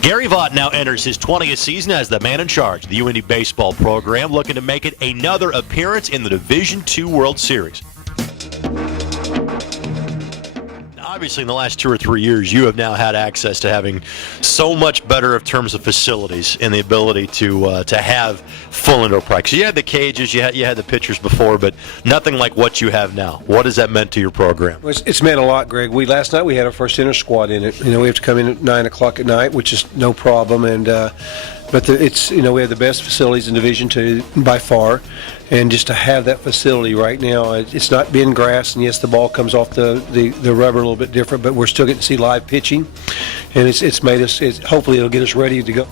Gary Vaught now enters his 20th season as the man in charge of the UIndy baseball program, looking to make it another appearance in the Division II World Series. Obviously, in the last 2 or 3 years, you have now had access to having so much better in terms of facilities and the ability to have full indoor practice. You had the cages, you had the pitchers before, but nothing like what you have now. What has that meant to your program? Well, it's meant a lot, Greg. Last night we had our first inter squad in it. We have to come in at 9 o'clock at night, which is no problem, and but it's we have the best facilities in Division II by far, and just to have that facility right now, it's not being grass, and yes, the ball comes off the rubber a little bit different, but we're still getting to see live pitching, and it's made us. Hopefully, it'll get us ready to go.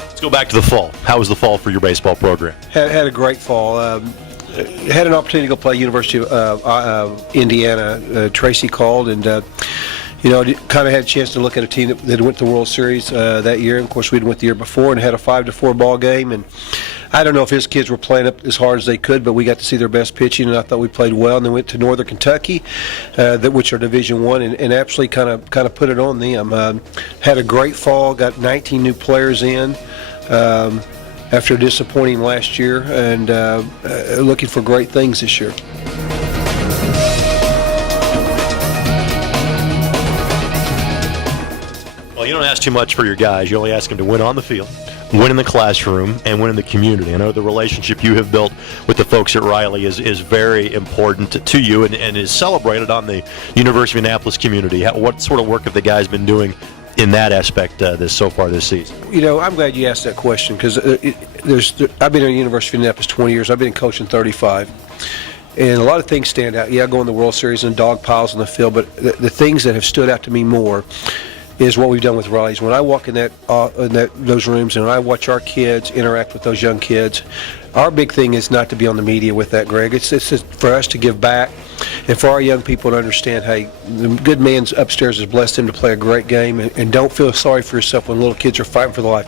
Let's go back to the fall. How was the fall for your baseball program? Had a great fall. Had an opportunity to go play University of Indiana. Tracy called and. Kind of had a chance to look at a team that went to the World Series that year. Of course, we'd went the year before and had a 5-4 ball game. And I don't know if his kids were playing up as hard as they could, but we got to see their best pitching, and I thought we played well. And then went to Northern Kentucky, which are Division I, and absolutely kind of put it on them. Had a great fall. Got 19 new players in. After a disappointing last year, and looking for great things this year. You don't ask too much for your guys. You only ask them to win on the field, win in the classroom, and win in the community. I know the relationship you have built with the folks at Riley is very important to you and is celebrated on the University of Indianapolis community. What sort of work have the guys been doing in that aspect so far this season? I'm glad you asked that question because I've been at the University of Indianapolis 20 years. I've been coaching 35. And a lot of things stand out. Yeah, I go in the World Series and dog piles on the field, but the things that have stood out to me more is what we've done with Riley's. When I walk in those rooms and I watch our kids interact with those young kids, our big thing is not to be on the media with that, Greg. It's for us to give back and for our young people to understand, hey, the good man's upstairs has blessed them to play a great game, and don't feel sorry for yourself when little kids are fighting for their life.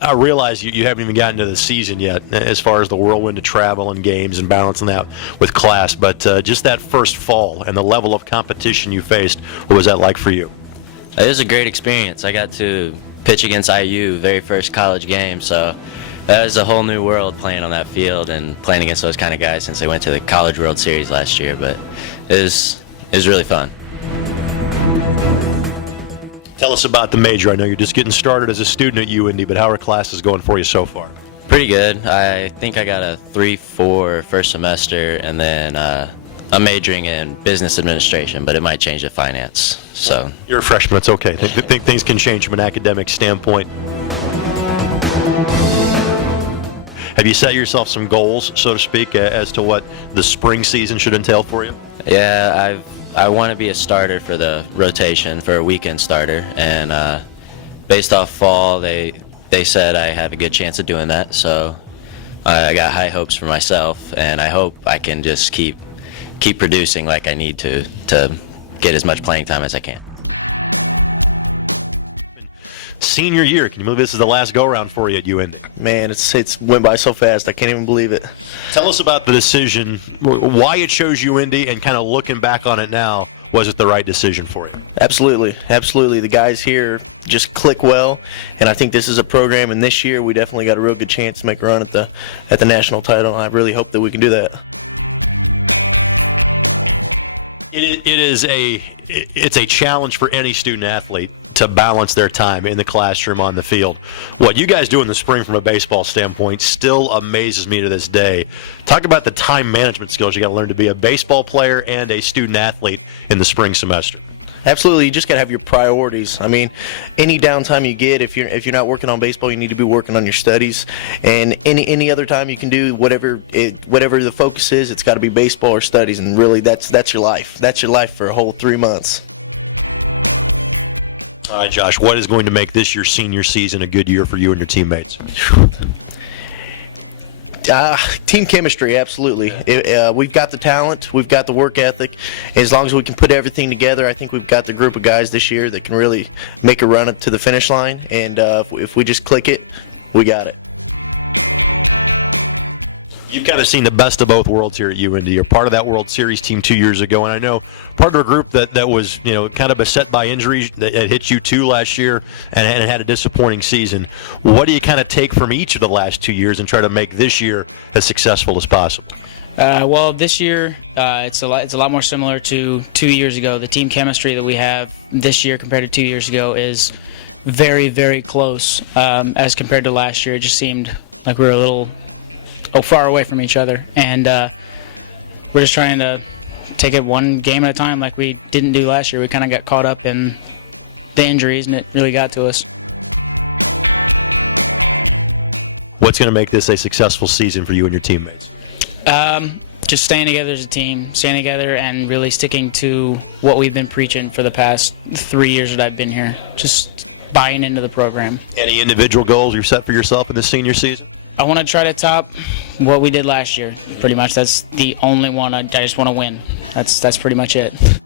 I realize you haven't even gotten to the season yet as far as the whirlwind of travel and games and balancing that with class, but just that first fall and the level of competition you faced, what was that like for you? It was a great experience. I got to pitch against IU, very first college game, so that was a whole new world playing on that field and playing against those kind of guys since they went to the College World Series last year, but it was really fun. Tell us about the major. I know you're just getting started as a student at UIndy, but how are classes going for you so far? Pretty good. I think I got a 3-4 first semester, and then I'm majoring in business administration, but it might change to finance. So you're a freshman. It's okay. I think things can change from an academic standpoint. Have you set yourself some goals, so to speak, as to what the spring season should entail for you? Yeah, I want to be a starter for the rotation, for a weekend starter, and based off fall, they said I have a good chance of doing that, so I got high hopes for myself, and I hope I can just keep producing like I need to get as much playing time as I can. Senior year, can you believe this is the last go-around for you at UIndy? Man, it's went by so fast, I can't even believe it. Tell us about the decision, why you chose UIndy, and kind of looking back on it now, was it the right decision for you? Absolutely. The guys here just click well, and I think this is a program, and this year we definitely got a real good chance to make a run at the national title, and I really hope that we can do that. It's a challenge for any student athlete to balance their time in the classroom, on the field. What you guys do in the spring from a baseball standpoint still amazes me to this day. Talk about the time management skills you got to learn to be a baseball player and a student athlete in the spring semester. Absolutely, you just got to have your priorities. I mean, any downtime you get, if you're not working on baseball, you need to be working on your studies. And any other time you can do whatever the focus is, it's got to be baseball or studies. And really, that's your life. That's your life for a whole 3 months. All right, Josh, what is going to make this your senior season a good year for you and your teammates? Team chemistry, absolutely. We've got the talent, we've got the work ethic. As long as we can put everything together, I think we've got the group of guys this year that can really make a run up to the finish line. And if we just click it, we got it. You've kind of seen the best of both worlds here at UIndy. You're part of that World Series team 2 years ago, and I know part of a group that was kind of beset by injuries that hit you too last year and had a disappointing season. What do you kind of take from each of the last 2 years and try to make this year as successful as possible? Well, this year it's a lot more similar to 2 years ago. The team chemistry that we have this year compared to 2 years ago is very, very close as compared to last year. It just seemed like we were a little far away from each other, and we're just trying to take it one game at a time like we didn't do last year. We kind of got caught up in the injuries, and it really got to us. What's going to make this a successful season for you and your teammates? Just staying together as a team, staying together and really sticking to what we've been preaching for the past 3 years that I've been here. Just buying into the program. Any individual goals you've set for yourself in this senior season? I want to try to top what we did last year. Pretty much, that's the only one. I just want to win. That's pretty much it.